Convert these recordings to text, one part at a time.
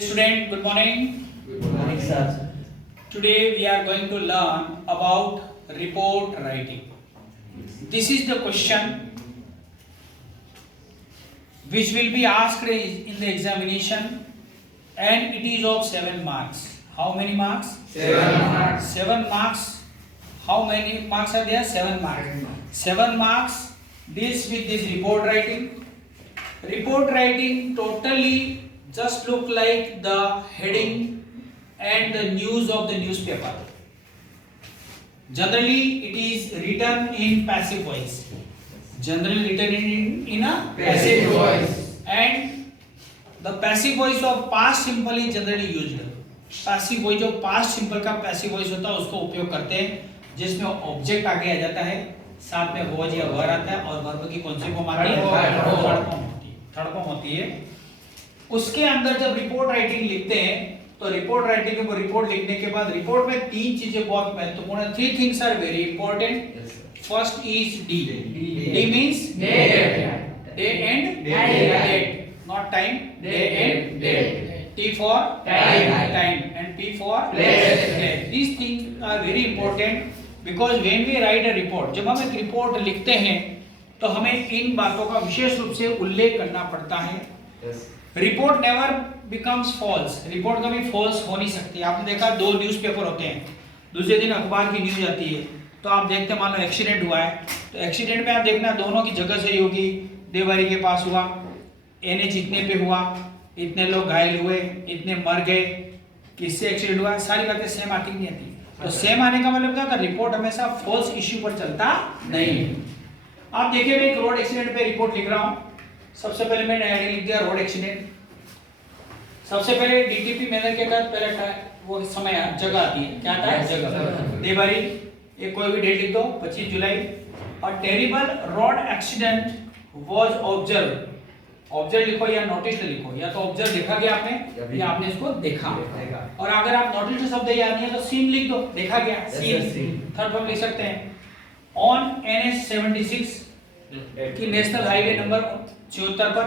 Student, good morning. Good morning, sir. Today we are going to learn about report writing. This is the question which will be asked in the examination, and it is of 7 marks. How many marks? 7 marks. 7 marks. How many marks are there? 7 marks. 7 marks deals with this report writing. Report writing totally just look like the heading and the news of the newspaper. Generally it is written in passive voice. Generally written in a Passive voice. And the passive voice of past simple is generally used. passive voice जो past simple का passive voice होता है उसको उपयोग करते हैं, जिसमें object आगे आ जाता है, साथ में was या were आता है और वर्ब की कौन सी फॉर्म आती है? थर्ड फॉर्म होती है। उसके अंदर जब रिपोर्ट राइटिंग लिखते हैं तो रिपोर्ट राइटिंग को रिपोर्ट लिखने के बाद रिपोर्ट में तीन चीजें बहुत महत्वपूर्ण है। 3 things are very important. First is D. D means day and date, not time, day and date. T for time and P for place. These things are very important because when we write a report, जब हम एक report लिखते हैं तो हमें इन बातों का विशेष रूप से उल्लेख करना पड़ता है। Report never becomes false. Report कभी फॉल्स हो नहीं सकती। आपने देखा 2 न्यूज़पेपर होते हैं, दूसरे दिन अखबार की न्यूज आती है तो आप देखते मान लो एक्सीडेंट हुआ है तो एक्सीडेंट में आप देखना दोनों की जगह सही होगी। देवारी के पास हुआ, NH इतने पे हुआ, इतने लोग घायल हुए, इतने मर गए, किससे एक्सीडेंट हुआ, सारी बातें सेम आती नहीं आती। तो सेम आने का मतलब क्या होता है? रिपोर्ट हमेशा फॉल्स इश्यू पर चलता नहीं है। आप देखिए मैं एक रोड एक्सीडेंट पे रिपोर्ट लिख रहा हूँ। सबसे पहले मैंने हेडिंग लिख दिया रोड एक्सीडेंट। सबसे पहले DTP मैनर के तहत पहले वो समय जगह आती है, क्या आता है? जगह। देवारी एक कोई भी डेट लिख दो, 25 जुलाई। और terrible road accident was observe. Observe लिखो या नोटिस लिखो, या तो ऑब्जर्व देखा गया आपने या आपने इसको देखा। और अगर आप नोटिस शब्द याद नहीं है तो सीन लिख दो, देखा गया सीन। थर्ड फॉर्म लिख सकते हैं। ऑन NH 76 की नेशनल हाईवे नंबर 74 पर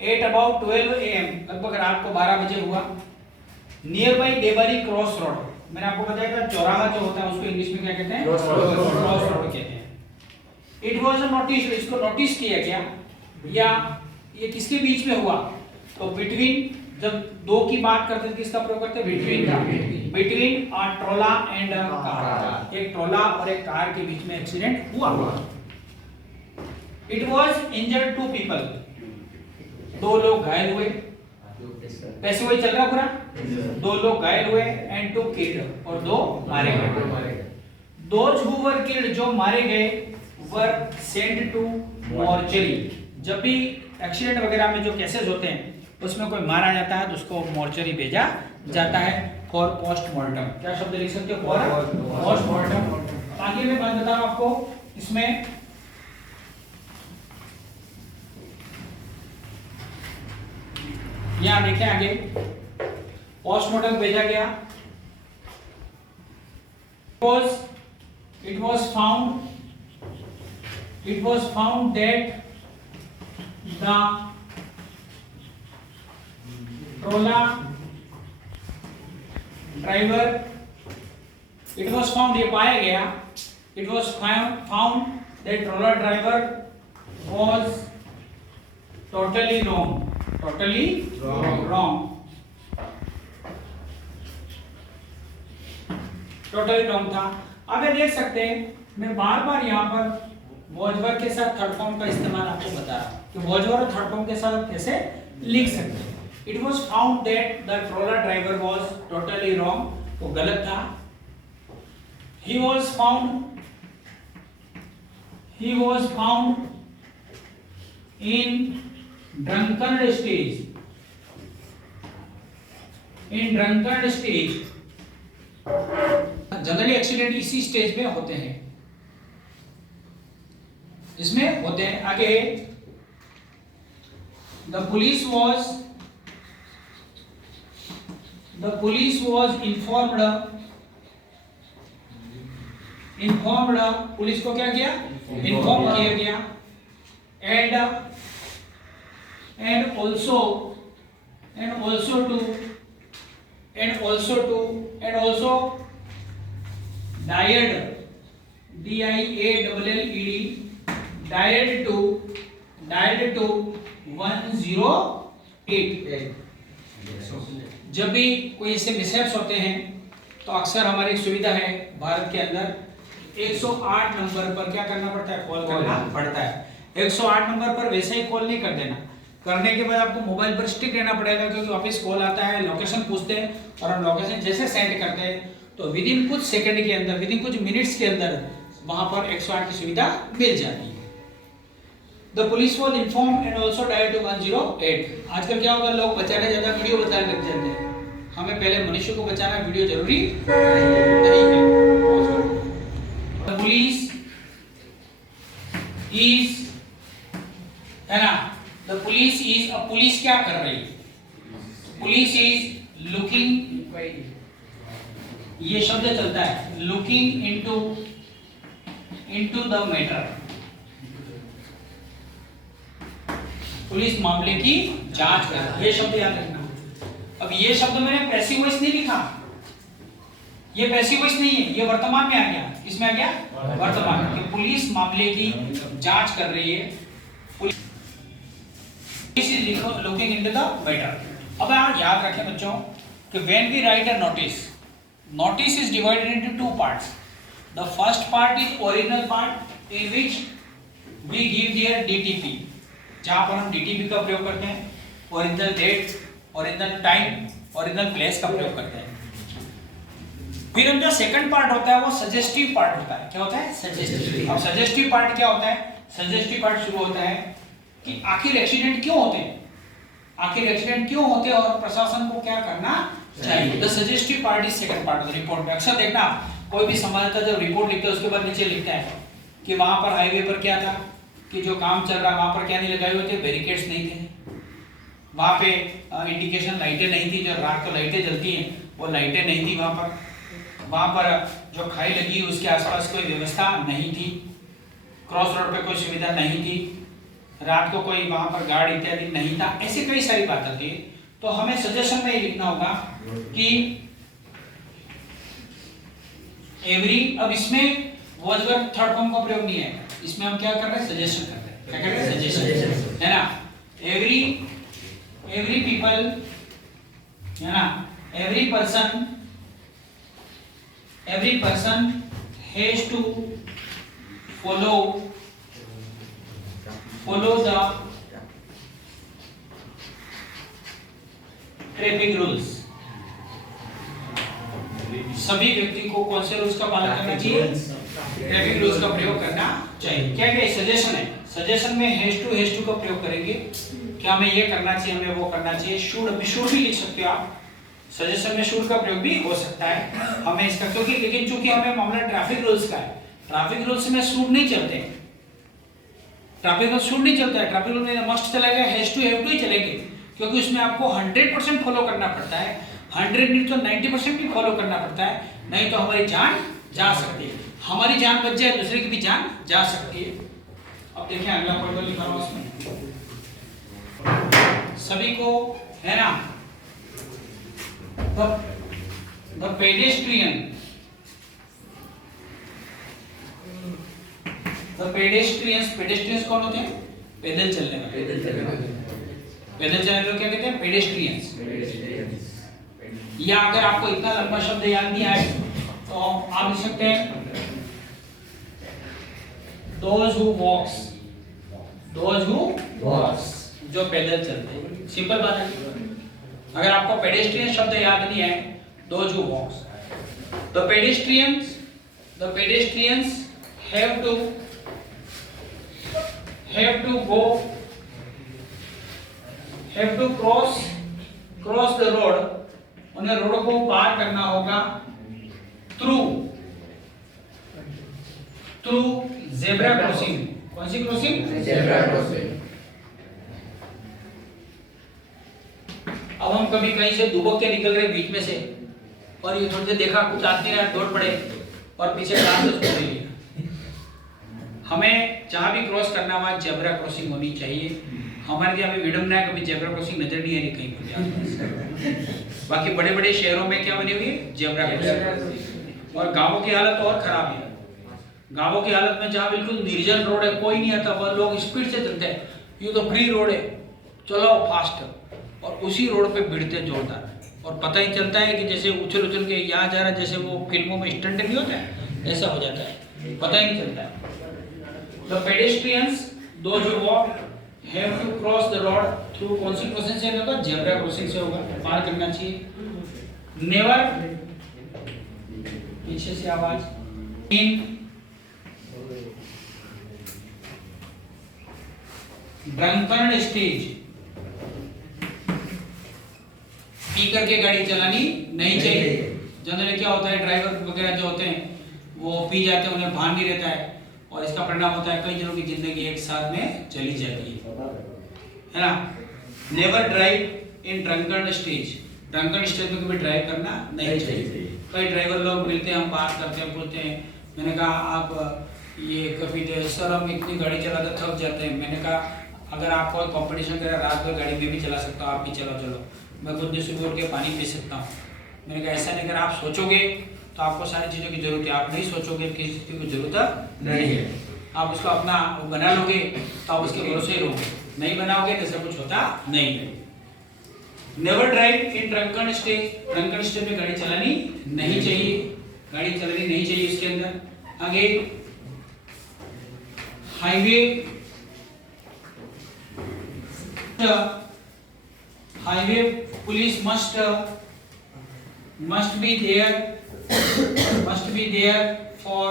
एट अबाउट 12 AM लगभग रात को 12 बजे हुआ। Near by Devari cross road, मैंने आपको बताया था चौराहा जो होता है उसको इंग्लिश में क्या कहते हैं? क्रॉस रोड कहते हैं। इट वाज अ नोटिस, इसको नोटिस किया गया। या ये किसके बीच में हुआ? तो बिटवीन, जब 2 की बात करते हैं किसका प्रयोग करते हैं? बिटवीन का। बिटवीन अ ट्रोला एंड अ कार, एक ट्रोला और एक कार के बीच में एक्सीडेंट हुआ। इट वाज इंजर्ड 2 पीपल, 2 लोग घायल हुए। पैसे वही चल रहा पूरा, 2 लोग घायल हुए एंड 2 किल्ड, और 2 मारे गए। दोज हु वर किल्ड, जो मारे गए, वर सेंट टू मॉर्चरी। जब भी एक्सीडेंट वगैरह में जो केसेस होते हैं उसमें कोई मारा जाता है तो उसको मॉर्चरी भेजा जाता है फॉर पोस्टमार्टम। क्या शब्द लिख सकते हो? For postmortem. आगे मैं बात बता रहा हूं आपको, इसमें यहां देखें आगे पोस्टमार्टम भेजा गया। it was found that the trola driver, it was found, ये पाया गया, it was found that trola driver was totally wrong, totally wrong था। अब ये देख सकते हैं मैं बार बार यहाँ पर वॉजवर के साथ थर्ड फॉर्म का इस्तेमाल आपको बता रहा हूँ कि वॉजवर और थर्ड फॉर्म के साथ कैसे लिख सकते हैं। It was found that the troller driver was totally wrong, वो गलत था। He was found in drunken stage. Generally accident इसी स्टेज में होते हैं, इसमें होते हैं। आगे the police was informed, police को क्या किया? इन्फॉर्म किया गया। and also to and also diode, diode to 108। जब भी कोई ऐसे मिसहैप्स होते हैं तो अक्सर हमारी सुविधा है भारत के अंदर 108 नंबर पर क्या करना पड़ता है, कॉल करना पड़ता है। 108 नंबर पर वैसे ही कॉल नहीं कर देना, करने के बाद आपको मोबाइल पर स्टिक रहना पड़ेगा, क्योंकि वापस कॉल आता है, लोकेशन पूछते हैं और हम लोकेशन जैसे सेंड करते हैं तो विद इन कुछ सेकंड के अंदर, विद इन कुछ मिनट्स के अंदर वहां पर 108 की सुविधा मिल जाती है। The police was informed and also dialed to 108। आजकल क्या होगा, लोग बचाने ज्यादा वीडियो बताने लग जाते हैं। हमें पहले मनुष्य को बचाना, वीडियो जरूरी नहीं है। The police is, है ना, the police is, अब पुलिस क्या कर रही है, पुलिस is looking, ये शब्द चलता है, looking into the matter, police मामले की जांच कर रही है, ये शब्द याद रखना। अब ये शब्द मैंने पैसिव वॉइस नहीं लिखा, ये पैसिव वॉइस नहीं है, ये वर्तमान में आ गया। किसमें आ गया, वर्तमान में। पुलिस मामले की जांच कर रही है, police is looking into the matter. अब आप याद रखें बच्चों कि when we write a notice, notice is divided into two parts. The first part is original part in which we give their DTP, जहां पर हम डीटीपी का प्रयोग करते हैं, original date, original time, original place का प्रयोग करते हैं। फिर हम जो सेकंड पार्ट होता है वो सजेस्टिव पार्ट होता है। क्या होता है, सजेस्टिव। अब सजेस्टिव पार्ट क्या होता है, सजेस्टिव पार्ट शुरू होता है कि आखिर एक्सीडेंट क्यों होते हैं, आखिर एक्सीडेंट क्यों होते हैं और प्रशासन को क्या करना चाहिए। The suggestive part is second part of the report में। अक्सर देखना कोई भी संवाददाता जब रिपोर्ट लिखता है उसके बाद नीचे लिखता है कि वहां पर हाईवे पर क्या था, कि जो काम चल रहा वहां पर क्या नहीं लगाए हुए थे, बैरिकेड्स नहीं थे, वहां पे इंडिकेशन लाइटें नहीं थी, जो रात को लाइटें जलती हैं वो लाइटें नहीं थी वहां पर जो खाई लगी उसके आसपास कोई व्यवस्था नहीं थी, क्रॉस रोड पे कोई सुविधा नहीं थी, रात को कोई वहां पर गार्ड इत्यादि नहीं था, ऐसी कई सारी बातें थी। तो हमें सजेशन में ये लिखना होगा कि एवरी, अब इसमें वर्ड थर्ड फॉर्म का प्रयोग नहीं है, इसमें हम क्या कर रहे हैं, सजेशन कर रहे हैं। क्या कर रहे हैं, सजेशन, है ना। एवरी पीपल, है ना, every person has to follow the traffic rules. सभी व्यक्ति को कौन से रूल्स का पालन करना चाहिए, ट्रैफिक रूल्स का प्रयोग करना चाहिए। क्या क्या सजेशन है, सजेशन में हैज टू का प्रयोग करेंगे, क्या हमें ये करना चाहिए, हमें वो करना चाहिए। शुड भी लिख सकते हो आप, सजेशन में शुड का प्रयोग भी हो सकता है हमें इसका, क्योंकि लेकिन चूंकि हमें मामला ट्रैफिक रूल्स का है, ट्रैफिक रूल्स में शुड नहीं चलते, ट्रैफिक रूल्स शुड नहीं चलता है, ट्रैफिक रूल में मस्ट चलेगा, हैज टू हैव टू ही चलेंगे, क्योंकि उसमें आपको 100% फॉलो करना पड़ता है, 100 नहीं तो 90% भी फॉलो करना पड़ता है, नहीं तो हमारी जान जा सकती है, हमारी जान बच जाए दूसरे की भी जान जा सकती है। अब देखिए अगला पॉइंट लिखा हुआ उसमें सभी को, है ना, द पेडेस्ट्रियंस कौन होते हैं, पैदल चलने वाले, पैदल चलने वाले क्या कहते हैं, पेडेस्ट्रियंस। या अगर आपको इतना लंबा शब्द याद नहीं आए तो आप लिख सकते हैं those who walks, जो पैदल चलते हैं। सिंपल बात है, अगर आपको पेडेस्ट्रियन शब्द याद नहीं है, those who walks, the pedestrians have to cross the road, उन्हें रोड को पार करना होगा through zebra crossing। कौन सी क्रॉसिंग, zebra crossing। अब हम कभी कहीं से दुबक के निकल रहे बीच में से और ये थोड़ी देर देखा कुछ आदमी ना दौड़ पड़े और पीछे कार से छोड़ लिया। हमें जहां भी क्रॉस करना हुआ जेब्रा क्रॉसिंग होनी चाहिए। हमारे यहाँ पे विडम्बना है, कभी जेब्रा क्रॉसिंग नजर नहीं आई कहीं पर। बाकी बड़े बड़े शहरों में क्या बनी हुई है, जेब्रा क्रॉसिंग। और गांवों की हालत और खराब है। गांवों की हालत में जहाँ बिल्कुल निर्जन रोड है, कोई नहीं आता, वह लोग स्पीड से चलते हैं, ये तो फ्री रोड है, चलो फास्ट, और उसी रोड पे भिड़ते जोरदार, और पता ही चलता है कि जैसे उछल उछल के यहाँ जा रहा है, जैसे वो फिल्मों में स्टंट नहीं होता है, ऐसा हो जाता है, पता ही नहीं चलता है। The pedestrians, those who walk, have to cross the road through कौन सी क्रॉसिंग से होगा, जेब्रा क्रॉसिंग से होगा, पार करना चाहिए। Never, पीछे से आवाज, in drunken stage, पी करके गाड़ी चलानी नहीं चाहिए। जनरली क्या होता है, ड्राइवर वगैरह जो होते हैं वो पी जाते हैं, उन्हें भान नहीं रहता है, और इसका परिणाम होता है कई जनों की जिंदगी एक साथ में चली जाती है ना। नेवर ड्राइव इन ड्रंकन स्टेज, ड्रंकन स्टेज में कभी ड्राइव करना नहीं चाहिए। कई ड्राइवर लोग मिलते हैं, हम बात करते हैं, पूछते हैं, मैंने कहा आप ये कभी सर हम इतनी गाड़ी चलाते थक जाते हैं। मैंने कहा अगर आप कोई कंपटीशन करें रात भर गाड़ी में भी चला सकता हूँ, आप भी चलो चलो, मैं खुद से सुबह उठ के पानी पी सकता हूँ। मैंने कहा ऐसा नहीं, अगर आप सोचोगे तो आपको सारी चीज़ों की जरूरत है, आप नहीं सोचोगे किसी चीज़ की जरूरत नहीं है, आप उसको अपना बना लोगे तो आप उसके भरोसे ही रहोगे, नहीं बनाओगे तो ऐसा कुछ होता नहीं है। नेवर ड्राइव इन ड्रंकन स्टेज, ड्रंकन स्टेज में गाड़ी चलानी नहीं चाहिए, गाड़ी चलानी नहीं चाहिए इसके अंदर। आगे highway police must be there for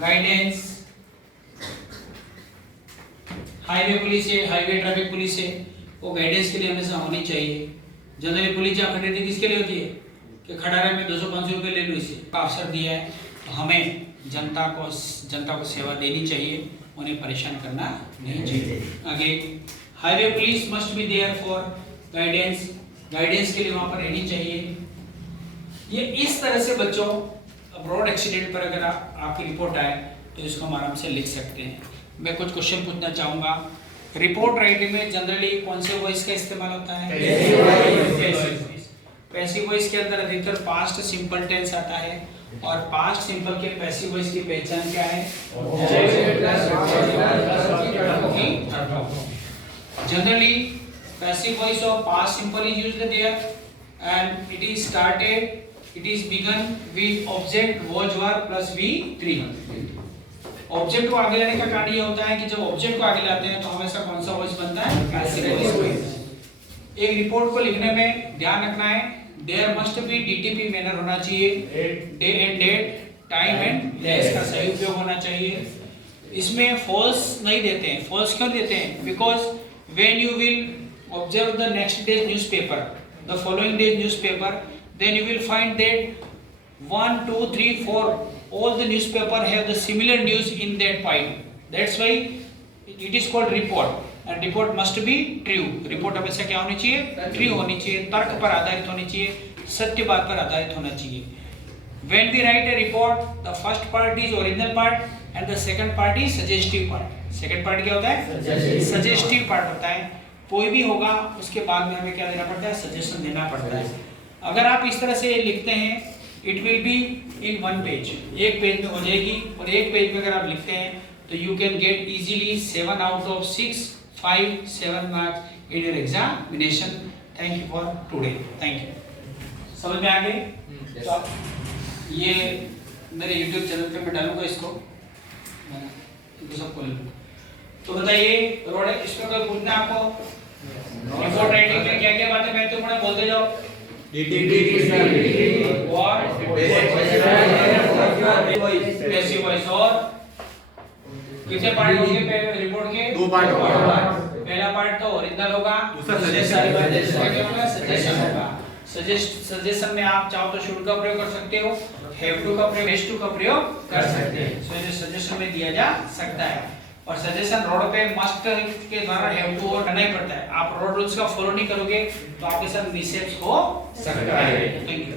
guidance। Highway police है, हाईवे ट्रैफिक पुलिस है, वो गाइडेंस के लिए हमेशा होनी चाहिए। जनरली पुलिस जहाँ खड़ी रहती है किसके लिए होती है कि खड़ा रहे, मैं 200-500 रुपये ले लूँ, इससे अवसर दिया है तो हमें जनता को सेवा देनी चाहिए, उन्हें परेशान करना नहीं चाहिए। आगे highway police must be there for guidance, guidance के लिए वहां पर रहनी चाहिए। ये इस तरह से बच्चों रोड एक्सीडेंट पर अगर आपकी रिपोर्ट आए तो इसको हम आराम से लिख सकते हैं। मैं कुछ क्वेश्चन पूछना चाहूंगा। रिपोर्ट राइटिंग में जनरली कौन से वॉइस का इस्तेमाल होता है? पैसिव वॉइस के अंदर अधिकतर पास्ट सिंपल टेंस आता है, और पास्ट सिंपल के पैसिव वॉइस की पहचान क्या है? Generally passive voice of past simple is used there, and it is begun with object was were plus V3। Object को आगे लाने का कारण ये होता है कि जब ऑब्जेक्ट को आगे लाते हैं तो हमेशा कौन सा वॉइस बनता है? Passive voice. एक रिपोर्ट को लिखने में ध्यान रखना है, there must be DTP manner होना चाहिए, day and date, time and place का सही उपयोग होना चाहिए। इसमें फॉल्स नहीं देते हैं। फॉल्स क्यों देते हैं? Because when you will observe the next day's newspaper, the following day's newspaper, then you will find that 1, 2, 3, 4 all the newspaper have the similar news in that file. That's why it is called report, and report must be true। report हमेशा क्या होनी चाहिए? true होनी चाहिए, तर्क पर आधारित होनी चाहिए, सत्य बात पर आधारित होना चाहिए। when we write a report, the first part is original part and the second part is suggestive part। second part क्या होता है? suggestive part होता है। कोई भी होगा उसके बाद में हमें क्या देना पड़ता है? सजेशन देना पड़ता है। अगर आप इस तरह से लिखते हैं, it will be in one page, एक पेज में हो जाएगी, और एक पेज में अगर आप लिखते हैं तो you can get easily 7 out of 6, 5, 7 marks in your examination. Thank you for today. Thank you. समझ में आ गए? तो आप ये मेरे YouTube चैनल पे मैं डालूंगा इसको सबको। तो बताइए रोड इसमें कोई पूछना आपको? रिपोर्ट राइटिंग में क्या क्या बातें मैं तो थोड़ा बोलते जाओ। और पैसिव वॉइस, और कितने पार्ट होंगे रिपोर्ट के? 2 पार्ट होंगे। पहला पार्ट तो ओरिजिनल होगा, दूसरा सजेशन होगा। सजेशन में आप चाहो तो शुड का प्रयोग कर सकते हो, हैव टू का प्रयोग, हैज टू का प्रयोग कर सकते हैं। सजेशन में दिया जा सकता है। और सजेशन रोड पे मस्ट के द्वारा हैव टू और करना ही पड़ता है। आप रोड रूल्स का फॉलो नहीं करोगे तो आपके साथ मिसहैप्स हो सकता है। Thank you.